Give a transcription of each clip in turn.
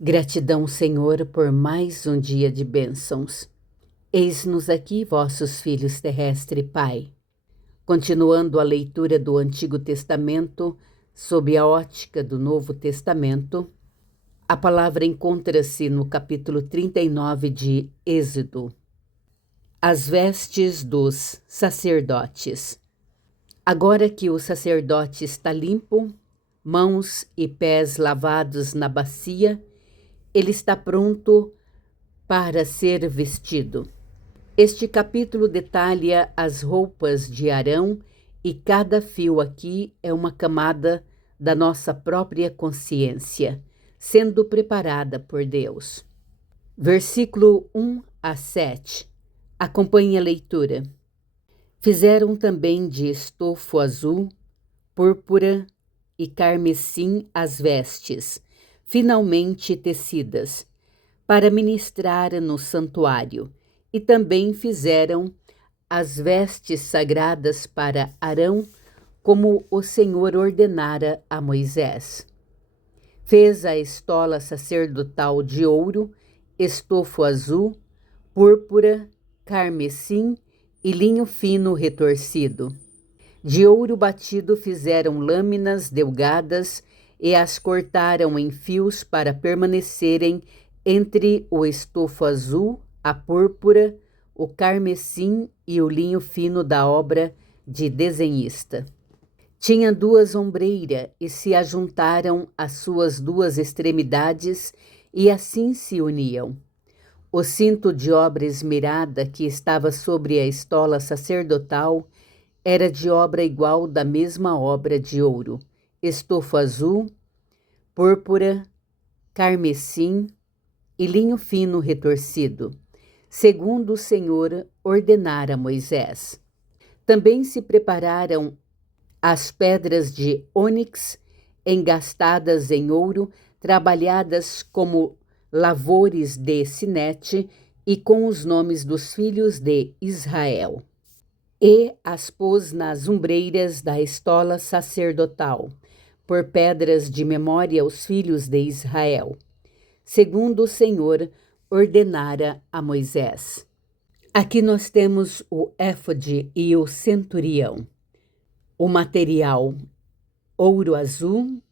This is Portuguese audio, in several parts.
Gratidão, Senhor, por mais um dia de bênçãos. Eis-nos aqui, vossos filhos terrestres, Pai. Continuando a leitura do Antigo Testamento sob a ótica do Novo Testamento, a palavra encontra-se no capítulo 39 de Êxodo. As vestes dos sacerdotes. Agora que o sacerdote está limpo, mãos e pés lavados na bacia, ele está pronto para ser vestido. Este capítulo detalha as roupas de Arão e cada fio aqui é uma camada da nossa própria consciência, sendo preparada por Deus. Versículo 1 a 7. Acompanhe a leitura. Fizeram também de estofo azul, púrpura e carmesim as vestes, finalmente tecidas, para ministrar no santuário, e também fizeram as vestes sagradas para Arão, como o Senhor ordenara a Moisés. Fez a estola sacerdotal de ouro, estofo azul, púrpura, carmesim e linho fino retorcido. De ouro batido fizeram lâminas delgadas e as cortaram em fios para permanecerem entre o estofo azul, a púrpura, o carmesim e o linho fino da obra de desenhista. Tinha 2 ombreiras e se ajuntaram às suas 2 extremidades e assim se uniam. O cinto de obra esmerada que estava sobre a estola sacerdotal era de obra igual da mesma obra de ouro, estofo azul, púrpura, carmesim e linho fino retorcido, segundo o Senhor ordenara a Moisés. Também se prepararam as pedras de ônix engastadas em ouro, trabalhadas como lavores de sinete e com os nomes dos filhos de Israel. E as pôs nas ombreiras da estola sacerdotal, por pedras de memória aos filhos de Israel, segundo o Senhor ordenara a Moisés. Aqui nós temos o éfode e o centurião. O material: ouro azul,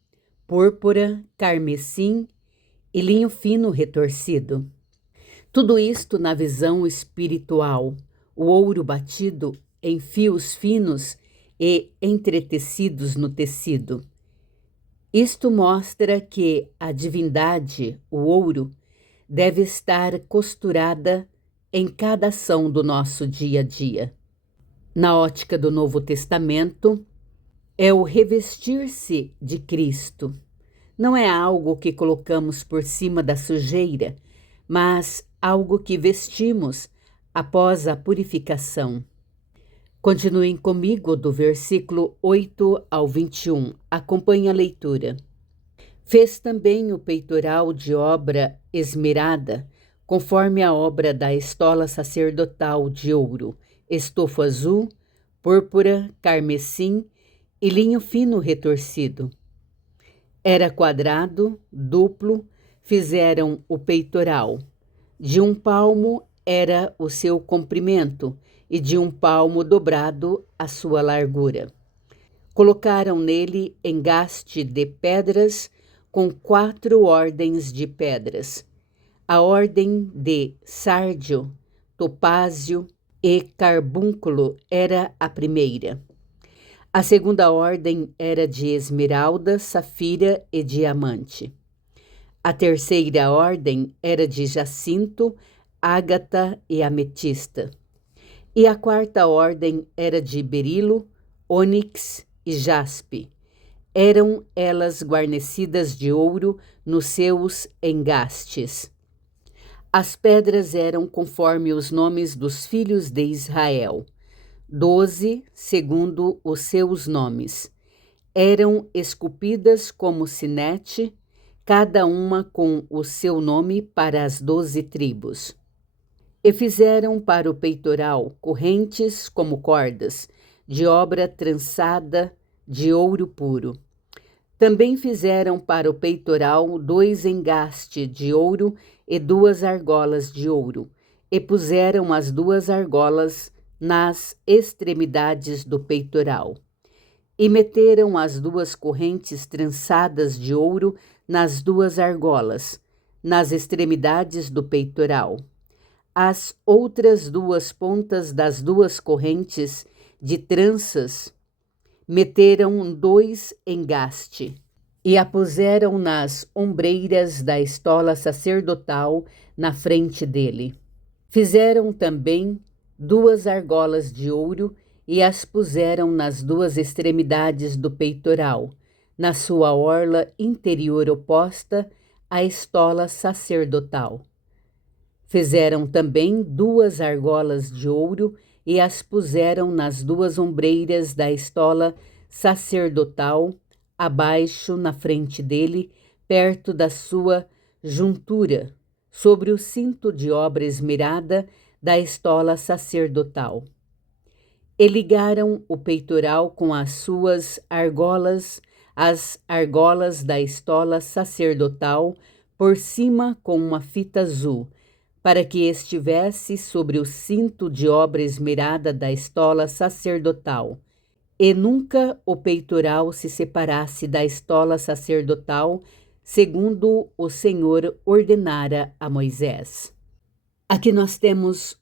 púrpura, carmesim e linho fino retorcido. Tudo isto na visão espiritual. O ouro batido em fios finos e entretecidos no tecido. Isto mostra que a divindade, o ouro, deve estar costurada em cada ação do nosso dia a dia. Na ótica do Novo Testamento, é o revestir-se de Cristo. Não é algo que colocamos por cima da sujeira, mas algo que vestimos após a purificação. Continuem comigo do versículo 8 ao 21. Acompanhe a leitura. Fez também o peitoral de obra esmerada, conforme a obra da estola sacerdotal de ouro, estofo azul, púrpura, carmesim e linho fino retorcido. Era quadrado, duplo, fizeram o peitoral. De 1 palmo era o seu comprimento, e de 1 palmo dobrado a sua largura. Colocaram nele engaste de pedras com 4 ordens de pedras. A ordem de sárdio, topázio e carbúnculo era a primeira. A segunda ordem era de esmeralda, safira e diamante. A terceira ordem era de jacinto, ágata e ametista. E a quarta ordem era de berilo, ônix e jaspe. Eram elas guarnecidas de ouro nos seus engastes. As pedras eram conforme os nomes dos filhos de Israel, 12 segundo os seus nomes. Eram esculpidas como sinete, cada uma com o seu nome para as 12 tribos. E fizeram para o peitoral correntes como cordas, de obra trançada de ouro puro. Também fizeram para o peitoral 2 engastes de ouro e 2 argolas de ouro, e puseram as 2 argolas nas extremidades do peitoral. E meteram as 2 correntes trançadas de ouro nas 2 argolas, nas extremidades do peitoral. As outras 2 pontas das 2 correntes de tranças meteram 2 engastes e a puseram nas ombreiras da estola sacerdotal na frente dele. Fizeram também 2 argolas de ouro e as puseram nas 2 extremidades do peitoral, na sua orla interior oposta à estola sacerdotal. Fizeram também 2 argolas de ouro e as puseram nas 2 ombreiras da estola sacerdotal, abaixo na frente dele, perto da sua juntura, sobre o cinto de obra esmerada da estola sacerdotal. E ligaram o peitoral com as suas argolas, as argolas da estola sacerdotal, por cima com uma fita azul, para que estivesse sobre o cinto de obra esmerada da estola sacerdotal, e nunca o peitoral se separasse da estola sacerdotal, segundo o Senhor ordenara a Moisés. Aqui nós temos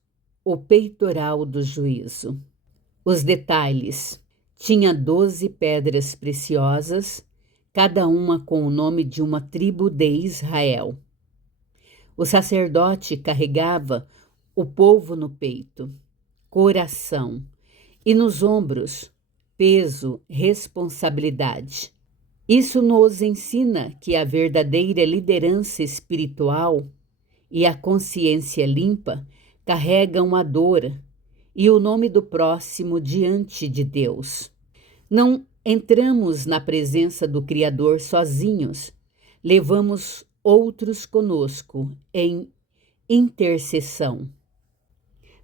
o peitoral do juízo. Os detalhes: tinha 12 pedras preciosas, cada uma com o nome de uma tribo de Israel. O sacerdote carregava o povo no peito, coração, e nos ombros, peso, responsabilidade. Isso nos ensina que a verdadeira liderança espiritual e a consciência limpa carregam a dor e o nome do próximo diante de Deus. Não entramos na presença do Criador sozinhos, levamos outros conosco em intercessão.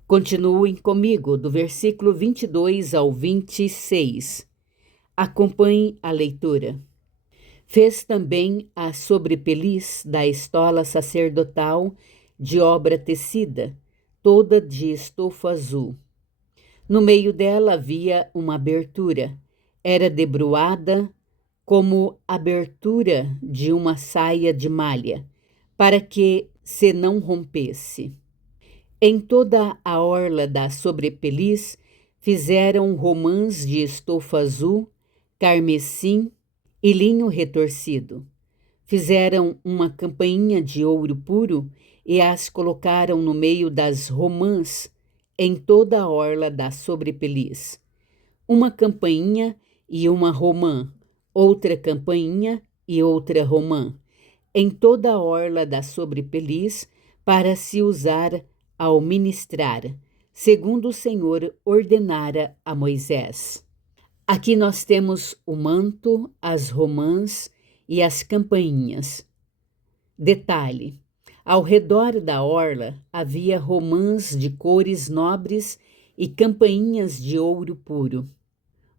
Continuem comigo do versículo 22 ao 26. Acompanhe a leitura. Fez também a sobrepeliz da estola sacerdotal de obra tecida, toda de estofo azul. No meio dela havia uma abertura. Era debruada como abertura de uma saia de malha, para que se não rompesse. Em toda a orla da sobrepeliz fizeram romãs de estofo azul, carmesim e linho retorcido. Fizeram uma campainha de ouro puro e as colocaram no meio das romãs em toda a orla da sobrepeliz. Uma campainha e uma romã, outra campainha e outra romã, em toda a orla da sobrepeliz, para se usar ao ministrar, segundo o Senhor ordenara a Moisés. Aqui nós temos o manto, as romãs e as campainhas. Detalhe: ao redor da orla havia romãs de cores nobres e campainhas de ouro puro.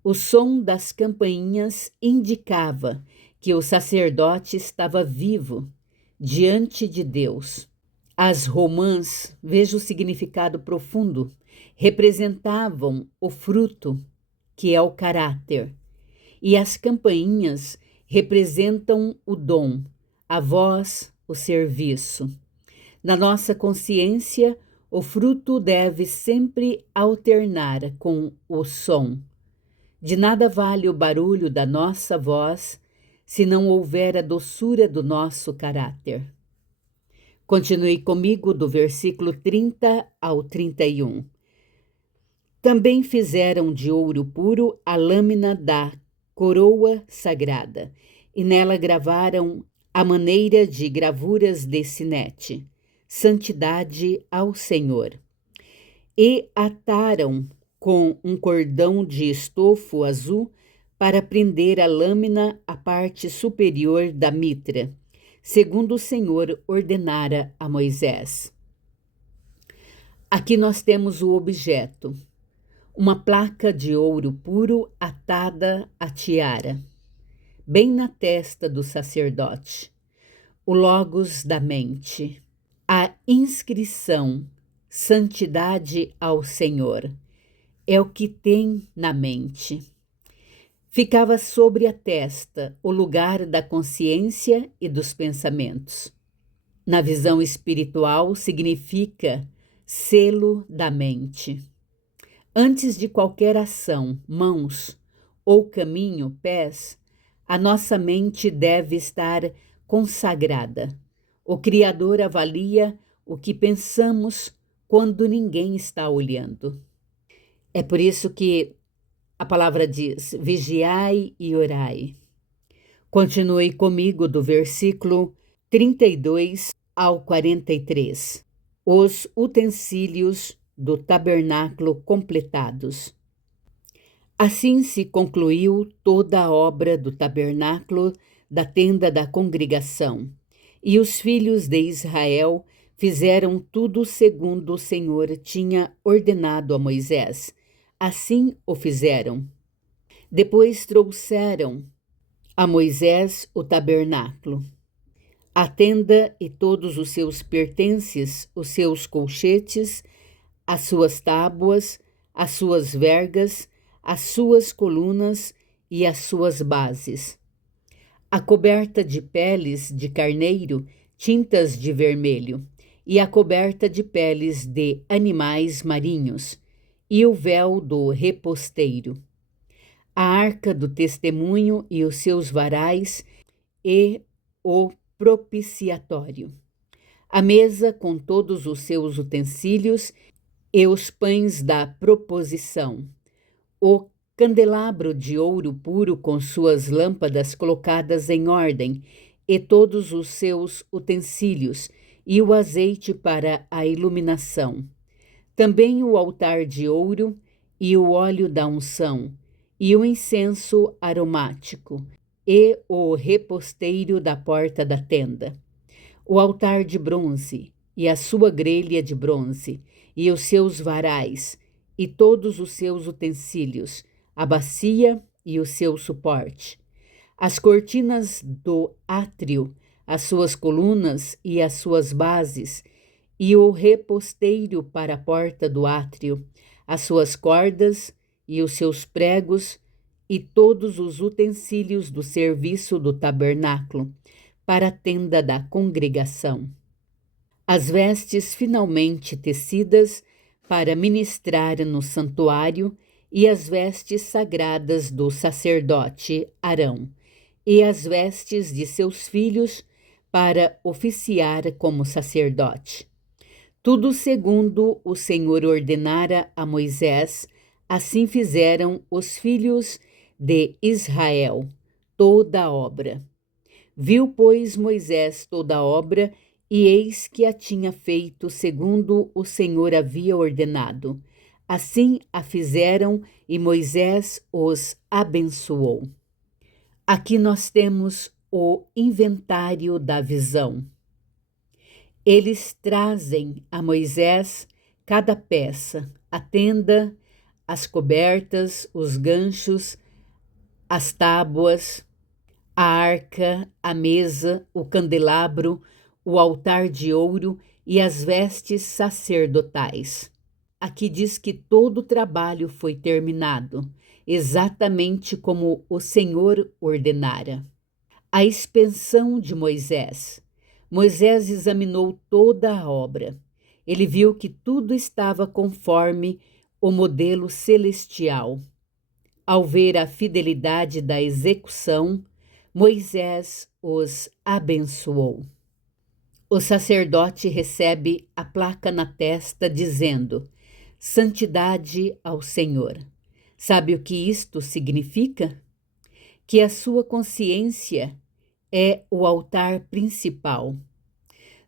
O som das campainhas indicava que o sacerdote estava vivo diante de Deus. As romãs, veja o significado profundo, representavam o fruto, que é o caráter, e as campainhas representam o dom, a voz, o serviço. Na nossa consciência, o fruto deve sempre alternar com o som. De nada vale o barulho da nossa voz se não houver a doçura do nosso caráter. Continue comigo do versículo 30 ao 31. Também fizeram de ouro puro a lâmina da coroa sagrada, e nela gravaram a maneira de gravuras de sinete, santidade ao Senhor. E ataram com um cordão de estofo azul para prender a lâmina à parte superior da mitra, segundo o Senhor ordenara a Moisés. Aqui nós temos o objeto, uma placa de ouro puro atada à tiara. bem na testa do sacerdote. O logos da mente. A inscrição, santidade ao Senhor, é o que tem na mente. Ficava sobre a testa, o lugar da consciência e dos pensamentos. Na visão espiritual, significa selo da mente. Antes de qualquer ação, mãos, ou caminho, pés, a nossa mente deve estar consagrada. O Criador avalia o que pensamos quando ninguém está olhando. É por isso que a palavra diz: vigiai e orai. Continue comigo do versículo 32 ao 43. Os utensílios do tabernáculo completados. Assim se concluiu toda a obra do tabernáculo da tenda da congregação, e os filhos de Israel fizeram tudo segundo o Senhor tinha ordenado a Moisés. Assim o fizeram. Depois trouxeram a Moisés o tabernáculo, a tenda e todos os seus pertences, os seus colchetes, as suas tábuas, as suas vergas, as suas colunas e as suas bases. A coberta de peles de carneiro, tintas de vermelho, e a coberta de peles de animais marinhos, e o véu do reposteiro, a arca do testemunho e os seus varais e o propiciatório, a mesa com todos os seus utensílios e os pães da proposição, o candelabro de ouro puro com suas lâmpadas colocadas em ordem e todos os seus utensílios e o azeite para a iluminação. Também o altar de ouro e o óleo da unção, e o incenso aromático, e o reposteiro da porta da tenda. O altar de bronze, e a sua grelha de bronze, e os seus varais, e todos os seus utensílios, a bacia e o seu suporte. As cortinas do átrio, as suas colunas e as suas bases, e o reposteiro para a porta do átrio, as suas cordas e os seus pregos, e todos os utensílios do serviço do tabernáculo, para a tenda da congregação. As vestes finalmente tecidas para ministrar no santuário, e as vestes sagradas do sacerdote Arão, e as vestes de seus filhos para oficiar como sacerdote. Tudo segundo o Senhor ordenara a Moisés, assim fizeram os filhos de Israel, toda a obra. Viu, pois, Moisés toda a obra, e eis que a tinha feito segundo o Senhor havia ordenado. Assim a fizeram, e Moisés os abençoou. Aqui nós temos o inventário da visão. Eles trazem a Moisés cada peça, a tenda, as cobertas, os ganchos, as tábuas, a arca, a mesa, o candelabro, o altar de ouro e as vestes sacerdotais. Aqui diz que todo o trabalho foi terminado, exatamente como o Senhor ordenara. A expensão de Moisés. Moisés examinou toda a obra. Ele viu que tudo estava conforme o modelo celestial. Ao ver a fidelidade da execução, Moisés os abençoou. O sacerdote recebe a placa na testa dizendo: Santidade ao Senhor. Sabe o que isto significa? Que a sua consciência é o altar principal.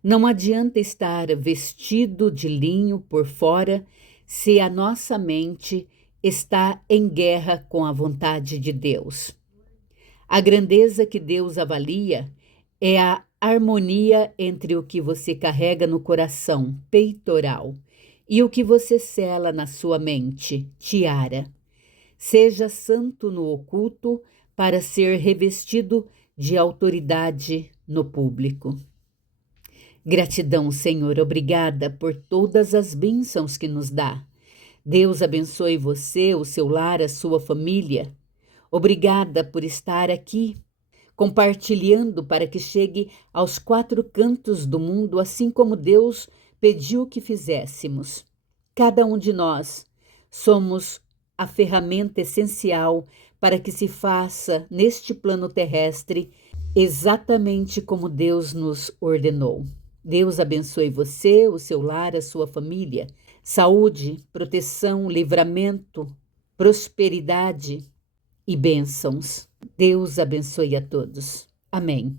Não adianta estar vestido de linho por fora se a nossa mente está em guerra com a vontade de Deus. A grandeza que Deus avalia é a harmonia entre o que você carrega no coração, peitoral, e o que você sela na sua mente, tiara. Seja santo no oculto, para ser revestido de autoridade no público. Gratidão, Senhor, obrigada por todas as bênçãos que nos dá. Deus abençoe você, o seu lar, a sua família. Obrigada por estar aqui, compartilhando para que chegue aos 4 cantos do mundo, assim como Deus pediu que fizéssemos. Cada um de nós somos a ferramenta essencial para que se faça neste plano terrestre exatamente como Deus nos ordenou. Deus abençoe você, o seu lar, a sua família. Saúde, proteção, livramento, prosperidade e bênçãos. Deus abençoe a todos. Amém.